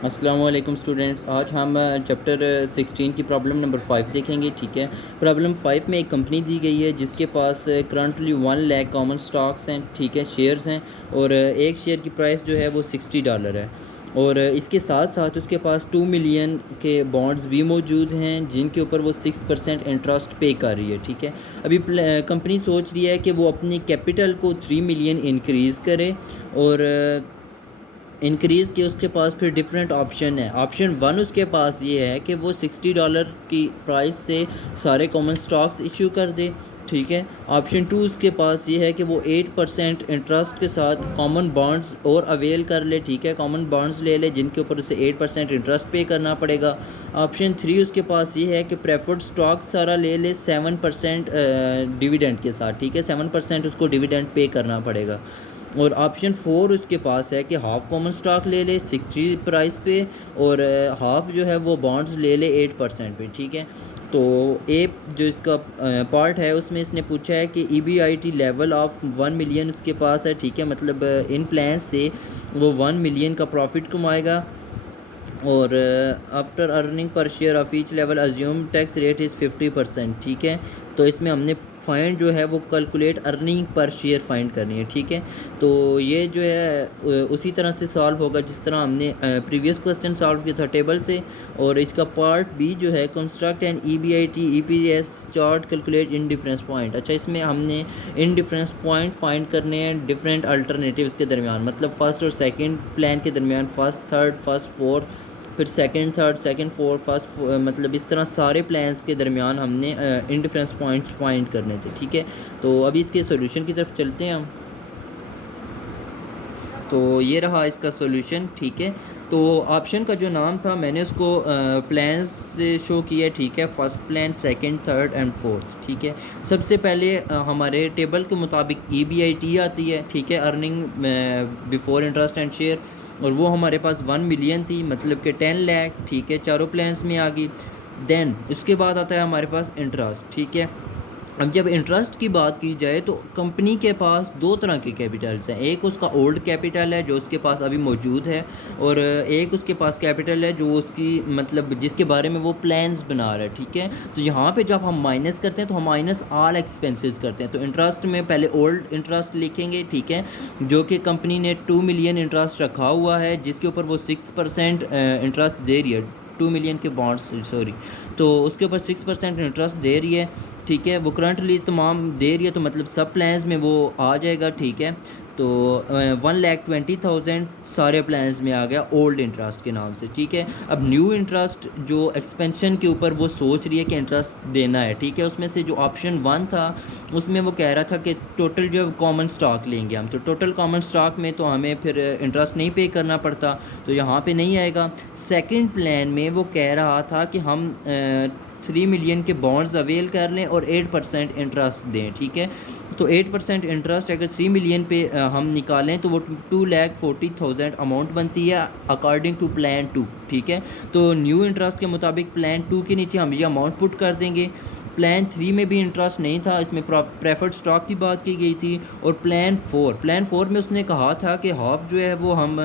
अस्सलाम वालेकुम स्टूडेंट्स। आज हम चैप्टर 16 की प्रॉब्लम नंबर 5 देखेंगे। ठीक है, प्रॉब्लम 5 में एक कंपनी दी गई है जिसके पास करंटली 1 लाख कॉमन स्टॉक्स हैं। ठीक है, शेयर्स हैं और एक शेयर की प्राइस जो है वो $60 है और इसके साथ साथ उसके पास 2 मिलियन के बॉन्ड्स भी मौजूद हैं जिनके ऊपर वो 6% इंटरेस्ट पे कर रही है। ठीक है, अभी कंपनी सोच रही है कि वो अपनी कैपिटल को 3 मिलियन इंक्रीज़ करे और इंक्रीज़ के उसके पास फिर डिफरेंट ऑप्शन है। ऑप्शन 1 उसके पास ये है कि वो $60 की प्राइस से सारे कॉमन स्टॉक्स इशू कर दे। ठीक है, ऑप्शन 2 उसके पास ये है कि वो 8% इंटरेस्ट के साथ कॉमन बॉन्ड्स और अवेल कर ले। ठीक है, कॉमन बॉन्ड्स ले ले जिनके ऊपर उसे 8% इंटरेस्ट पे करना पड़ेगा। ऑप्शन 3 उसके पास ये है कि प्रेफर्ड स्टॉक सारा ले ले 7% डिविडेंड के साथ। ठीक है, 7% उसको डिविडेंड पे करना पड़ेगा। और ऑप्शन 4 उसके पास है कि हाफ़ कॉमन स्टॉक ले ले 60 प्राइस पे और हाफ़ जो है वो बॉन्ड्स ले ले 8% पे। ठीक है, तो ए जो इसका पार्ट है उसमें इसने पूछा है कि EBIT लेवल ऑफ 1 मिलियन उसके पास है। ठीक है, मतलब इन प्लान से वो 1 मिलियन का प्रॉफिट कमाएगा और after earning per share of each level assume tax rate is 50%। ठीक है, तो इसमें हमने फाइंड जो है वो calculate earning per share find करनी है। ठीक है, तो ये जो है उसी तरह से सॉल्व होगा जिस तरह हमने प्रीवियस क्वेश्चन सॉल्व किया था टेबल से। और इसका पार्ट बी जो है construct and EBIT EPS chart calculate in difference point. अच्छा, इसमें हमने इन डिफरेंस पॉइंट फाइंड करने हैं डिफरेंट अल्टरनेटिव के दरमियान, मतलब फर्स्ट और सेकंड प्लान के दरमियान, फर्स्ट थर्ड फर्स्ट फोर्थ, फिर second third second fourth first मतलब इस तरह सारे प्लान्स के दरमियान हमने इन डिफरेंस पॉइंट्स फाइंड करने थे। ठीक है, तो अभी इसके सॉल्यूशन की तरफ चलते हैं हम। तो ये रहा इसका सॉल्यूशन। ठीक है, तो ऑप्शन का जो नाम था मैंने उसको प्लान्स से शो किया। ठीक है, first plan, second, third and fourth. ठीक है, सबसे पहले हमारे टेबल के मुताबिक EBIT आती है। ठीक है, earning before interest and share, और वो हमारे पास 1 मिलियन थी, मतलब कि 10 लाख। ठीक है, चारों प्लान्स में आ गई। देन उसके बाद आता है हमारे पास इंटरेस्ट। ठीक है, अब जब इंटरेस्ट की बात की जाए तो कंपनी के पास दो तरह के कैपिटल्स हैं। एक उसका ओल्ड कैपिटल है जो उसके पास अभी मौजूद है, और एक उसके पास कैपिटल है जो उसकी मतलब जिसके बारे में वो प्लान्स बना रहा है। ठीक है, तो यहाँ पे जब हम माइनस करते हैं तो हम माइनस ऑल एक्सपेंसेस करते हैं। तो इंटरेस्ट में पहले ओल्ड इंटरेस्ट लिखेंगे। ठीक है, जो कि कंपनी ने 2 मिलियन इंटरेस्ट रखा हुआ है जिसके ऊपर वो 6% इंटरेस्ट दे रही है। 2 मिलियन के बॉन्ड्स, सॉरी, तो उसके ऊपर 6% इंटरेस्ट दे रही है। ठीक है, वो करंटली तमाम दे रही है, तो मतलब सब प्लान्स में वो आ जाएगा। ठीक है, तो 1,20,000 सारे प्लान्स में आ गया ओल्ड इंटरेस्ट के नाम से। ठीक है, अब न्यू इंटरेस्ट जो एक्सपेंशन के ऊपर वो सोच रही है कि इंटरेस्ट देना है। ठीक है, उसमें से जो ऑप्शन 1 था उसमें वो कह रहा था कि टोटल जो कॉमन स्टॉक लेंगे हम, तो टोटल कॉमन स्टॉक में तो हमें फिर इंटरेस्ट नहीं पे करना पड़ता, तो यहाँ पे नहीं आएगा। सेकंड प्लान में वो कह रहा था कि हम 3 मिलियन के बॉन्ड्स अवेल कर लें और 8% इंटरेस्ट दें। ठीक है, तो 8% इंटरेस्ट अगर 3 मिलियन पे हम निकालें तो वो 2,40,000 अमाउंट बनती है अकॉर्डिंग टू प्लान 2। ठीक है, तो न्यू इंटरेस्ट के मुताबिक प्लान 2 के नीचे हम ये अमाउंट पुट कर देंगे। प्लान 3 में भी इंटरेस्ट नहीं था, इसमें प्रेफर्ड स्टॉक की बात की गई थी। और प्लान 4 में उसने कहा था कि हाफ़ जो है वो हम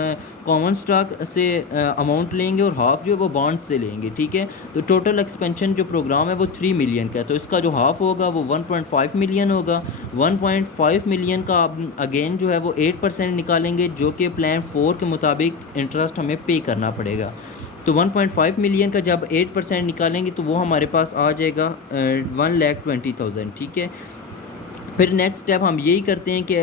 कॉमन स्टॉक से अमाउंट लेंगे और हाफ़ जो है वो बॉन्ड्स से लेंगे। ठीक है, तो टोटल एक्सपेंशन जो प्रोग्राम है वो 3 मिलियन का है, तो इसका जो हाफ़ होगा वो 1.5 मिलियन होगा। 1.5 मिलियन का अगेन जो है वो 8% निकालेंगे जो कि प्लान 4 के मुताबिक इंटरेस्ट हमें पे करना पड़ेगा। तो 1.5 मिलियन का जब 8% निकालेंगे तो वो हमारे पास आ जाएगा 1,20,000। ठीक है, फिर नेक्स्ट स्टेप हम यही करते हैं कि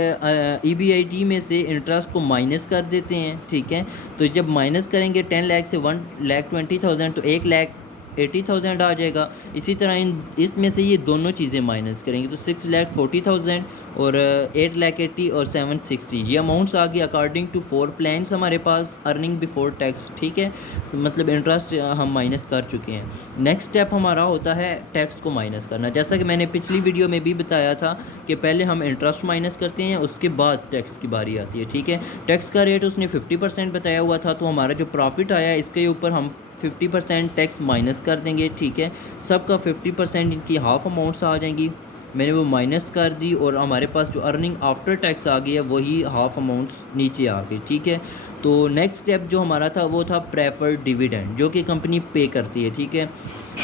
EBIT में से इंटरेस्ट को माइनस कर देते हैं। ठीक है, तो जब माइनस करेंगे 10 लाख से 1,20,000 तो 1,80,000 आ जाएगा। इसी तरह इसमें से ये दोनों चीज़ें माइनस करेंगे तो 6,40,000 और 8,80,000 और 760 ये अमाउंट्स आ गई अकॉर्डिंग टू 4 प्लान्स हमारे पास अर्निंग बिफोर टैक्स। ठीक है, तो मतलब इंटरेस्ट हम माइनस कर चुके हैं। नेक्स्ट स्टेप हमारा होता है टैक्स को माइनस करना। जैसा कि मैंने पिछली वीडियो में भी बताया था कि पहले हम इंटरेस्ट माइनस करते हैं, उसके बाद टैक्स की बारी आती है। ठीक है, टैक्स का रेट उसने 50% बताया हुआ था, तो हमारा जो प्रॉफिट आया इसके ऊपर हम 50% टैक्स माइनस कर देंगे। ठीक है, सबका 50% इनकी हाफ़ अमाउंट्स आ जाएंगी। मैंने वो माइनस कर दी और हमारे पास जो अर्निंग आफ्टर टैक्स आ गई है वही हाफ अमाउंट्स नीचे आ गई, ठीक है। तो नेक्स्ट स्टेप जो हमारा था वो था प्रेफर्ड डिविडेंड, जो कि कंपनी पे करती है, ठीक है।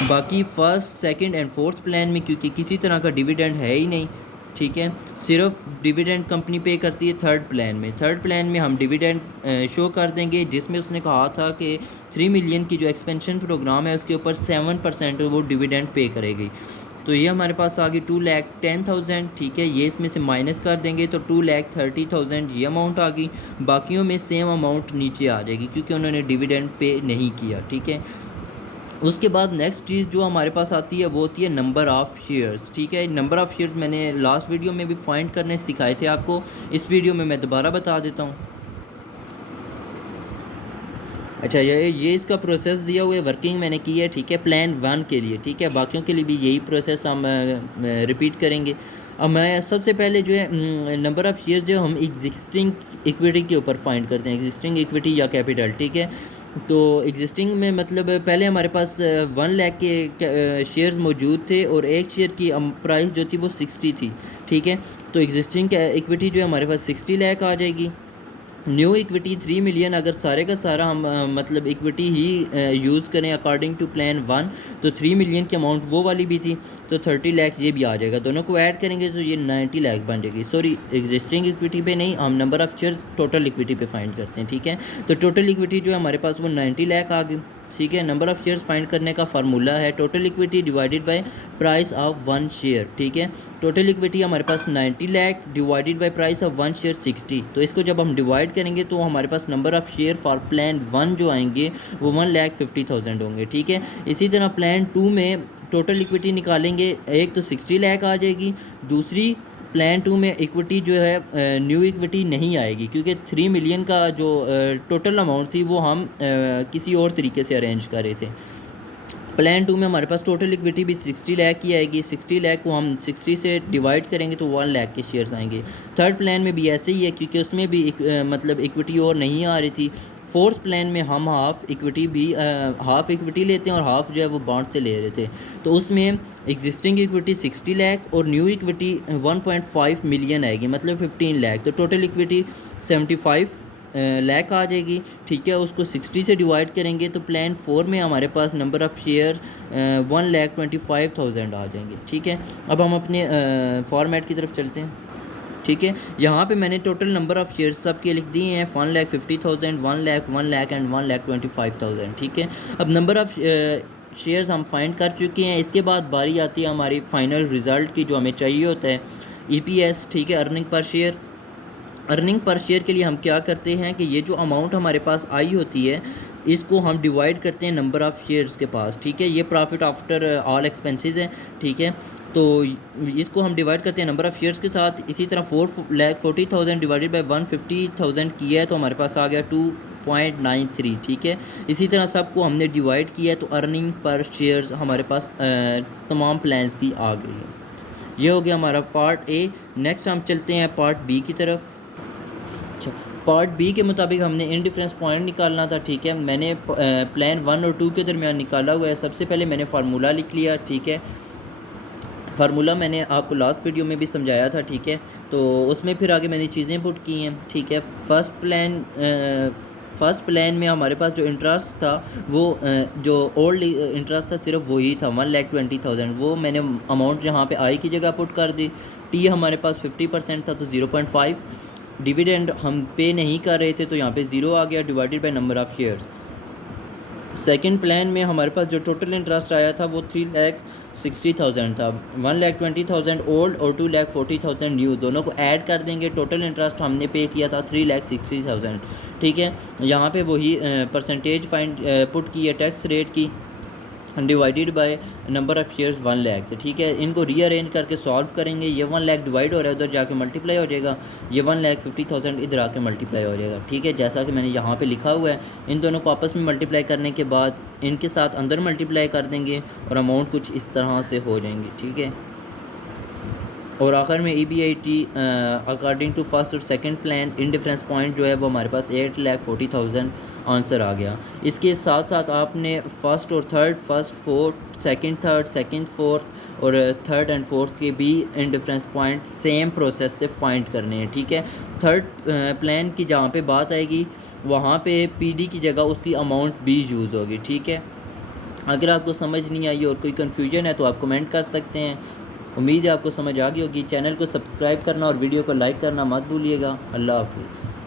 बाकी first second and fourth plan में क्योंकि किसी तरह का डिविडेंड है ही नहीं, ठीक है, सिर्फ डिविडेंड कंपनी पे करती है थर्ड प्लान में हम डिविडेंड शो कर देंगे, जिसमें उसने कहा था कि 3 मिलियन की जो एक्सपेंशन प्रोग्राम है उसके ऊपर 7% वो डिविडेंड पे करेगी। तो ये हमारे पास आ गई 2,10,000, ठीक है। ये इसमें से माइनस कर देंगे तो 2,30,000 ये अमाउंट आ गई। बाकियों में सेम अमाउंट नीचे आ जाएगी क्योंकि उन्होंने डिविडेंड पे नहीं किया, ठीक है। उसके बाद नेक्स्ट चीज़ जो हमारे पास आती है वो होती है नंबर ऑफ़ शेयर्स, ठीक है। नंबर ऑफ़ शेयर्स मैंने लास्ट वीडियो में भी फाइंड करने सिखाए थे आपको, इस वीडियो में मैं दोबारा बता देता हूँ। अच्छा, ये इसका प्रोसेस दिया हुआ है, वर्किंग मैंने की है, ठीक है, प्लान 1 के लिए, ठीक है। बाकियों के लिए भी यही प्रोसेस हम रिपीट करेंगे। अब मैं सबसे पहले जो है नंबर ऑफ़ शेयर्स जो हम एग्जिस्टिंग इक्विटी के ऊपर फाइंड करते हैं, एग्जिस्टिंग इक्विटी या कैपिटल, ठीक है। तो एग्जिस्टिंग में मतलब पहले हमारे पास 1 लाख के शेयर्स मौजूद थे और एक शेयर की प्राइस जो थी वो 60 थी, ठीक है। तो एग्जिस्टिंग इक्विटी जो है हमारे पास 60 लाख आ जाएगी। न्यू इक्विटी 3 मिलियन, अगर सारे का सारा हम मतलब इक्विटी ही यूज़ करें अकॉर्डिंग टू प्लान 1 तो 3 मिलियन की अमाउंट वो वाली भी थी, तो 30 लाख ये भी आ जाएगा। दोनों को ऐड करेंगे तो ये 90 लाख बन जाएगी। सॉरी, एग्जिस्टिंग इक्विटी पे नहीं, हम number of shares total equity पे फाइंड करते हैं, ठीक है। तो टोटल इक्विटी जो है हमारे पास वो 90 लाख आ गई, ठीक है। नंबर ऑफ़ शेयर्स फाइंड करने का फार्मूला है total equity divided by price of 1 share, ठीक है। टोटल इक्विटी हमारे पास 90 lakh divided by price of 1 share 60। तो इसको जब हम डिवाइड करेंगे तो हमारे पास number of share for plan 1 जो आएंगे वो 1,50,000 होंगे, ठीक है। इसी तरह प्लान 2 में टोटल इक्विटी निकालेंगे, एक तो 60 लाख आ जाएगी, दूसरी प्लान 2 में इक्विटी जो है न्यू इक्विटी नहीं आएगी क्योंकि 3 मिलियन का जो टोटल अमाउंट थी वो हम किसी और तरीके से अरेंज कर रहे थे। प्लान 2 में हमारे पास टोटल इक्विटी भी 60 लाख की आएगी, 60 लाख को हम 60 से डिवाइड करेंगे तो 1 लाख के शेयर्स आएंगे। थर्ड प्लान में भी ऐसे ही है क्योंकि उसमें भी मतलब इक्विटी और नहीं आ रही थी। फोर्थ प्लान में हम हाफ़ इक्विटी लेते हैं और हाफ़ जो है वो बॉन्ड से ले रहे थे। तो उसमें एग्जिस्टिंग इक्विटी 60 लाख और न्यू इक्विटी 1.5 मिलियन आएगी, मतलब 15 लाख। तो टोटल इक्विटी 75 लाख आ जाएगी, ठीक है। उसको 60 से डिवाइड करेंगे तो प्लान 4 में हमारे पास नंबर ऑफ़ शेयर 1,25,000 आ जाएंगे, ठीक है। अब हम अपने फॉर्मेट की तरफ चलते हैं, ठीक है। यहाँ पे मैंने टोटल नंबर ऑफ़ शेयर्स सब के लिख दिए हैं, 1,50,000, 1 लाख, 1 लाख एंड 1,25,000, ठीक है। अब नंबर ऑफ़ शेयर्स हम फाइंड कर चुके हैं। इसके बाद बारी आती है हमारी फाइनल रिज़ल्ट की जो हमें चाहिए होता है, EPS, ठीक है, earning per share. Earning per share के लिए हम क्या करते हैं कि ये जो अमाउंट हमारे पास आई होती है इसको हम डिवाइड करते हैं नंबर ऑफ़ शेयर्स के पास, ठीक है। ये प्रॉफिट आफ्टर ऑल एक्सपेंसेस है, ठीक है। तो इसको हम डिवाइड करते हैं नंबर ऑफ़ शेयर्स के साथ। इसी तरह 4,40,000 डिवाइडेड बाय 150,000 किया है तो हमारे पास आ गया 2.93, ठीक है। इसी तरह सबको हमने डिवाइड किया है तो अर्निंग पर शेयर्स हमारे पास तमाम प्लान्स की आ गई है। ये हो गया हमारा पार्ट ए। नेक्स्ट हम चलते हैं पार्ट बी की तरफ। अच्छा, पार्ट बी के मुताबिक हमने इंडिफरेंस पॉइंट निकालना था, ठीक है। मैंने प्लान 1 और 2 के दरमियान निकाला हुआ है। सबसे पहले मैंने फार्मूला लिख लिया, ठीक है। फार्मूला मैंने आपको लास्ट वीडियो में भी समझाया था, ठीक है। तो उसमें फिर आगे मैंने चीज़ें पुट की हैं, ठीक है। फर्स्ट प्लान में हमारे पास जो इंटरेस्ट था वो जो ओल्ड इंटरेस्ट था सिर्फ वही था 1,20,000, वो मैंने अमाउंट यहाँ पे आई की जगह पुट कर दी। टी हमारे पास 50% था तो 0.5। डिविडेंड हम पे नहीं कर रहे थे तो यहाँ पे 0 आ गया divided by number of shares. Second plan में हमारे पास जो टोटल इंटरेस्ट आया था वो 3,60,000 था। 1,20,000 ओल्ड और 2,40,000 न्यू, दोनों को ऐड कर देंगे। टोटल इंटरेस्ट हमने पे किया था 3,60,000, ठीक है। यहाँ पे वही परसेंटेज फाइंड पुट की है टैक्स रेट की, divided by number of shares 1 lakh, तो ठीक है। इनको रीअरेंज करके सॉल्व करेंगे। ये 1 लाख डिवाइड हो रहा है, उधर जाके मल्टीप्लाई हो जाएगा। ये 1,50,000 इधर आके मल्टीप्लाई हो जाएगा, ठीक है, जैसा कि मैंने यहाँ पे लिखा हुआ है। इन दोनों को आपस में मल्टीप्लाई करने के बाद इनके साथ अंदर मल्टीप्लाई कर देंगे और अमाउंट कुछ इस तरह से हो जाएंगी, ठीक है। और आखिर में EBIT अकॉर्डिंग टू फर्स्ट और second plan in difference point जो है वो हमारे पास 8,40,000 आंसर आ गया। इसके साथ साथ आपने फर्स्ट और third, first fourth, second third, second fourth और थर्ड एंड फोर्थ के भी इंडिफरेंस पॉइंट सेम प्रोसेस से फाइंड करने हैं, ठीक है। थर्ड प्लान की जहाँ पे बात आएगी वहाँ पे पीडी की जगह उसकी अमाउंट भी यूज़ होगी, ठीक है। अगर आपको समझ नहीं आई और कोई कन्फ्यूजन है तो आप कमेंट कर सकते हैं। उम्मीद है आपको समझ आ गई होगी। चैनल को सब्सक्राइब करना और वीडियो को लाइक करना मत भूलिएगा। अल्लाह हाफिज़।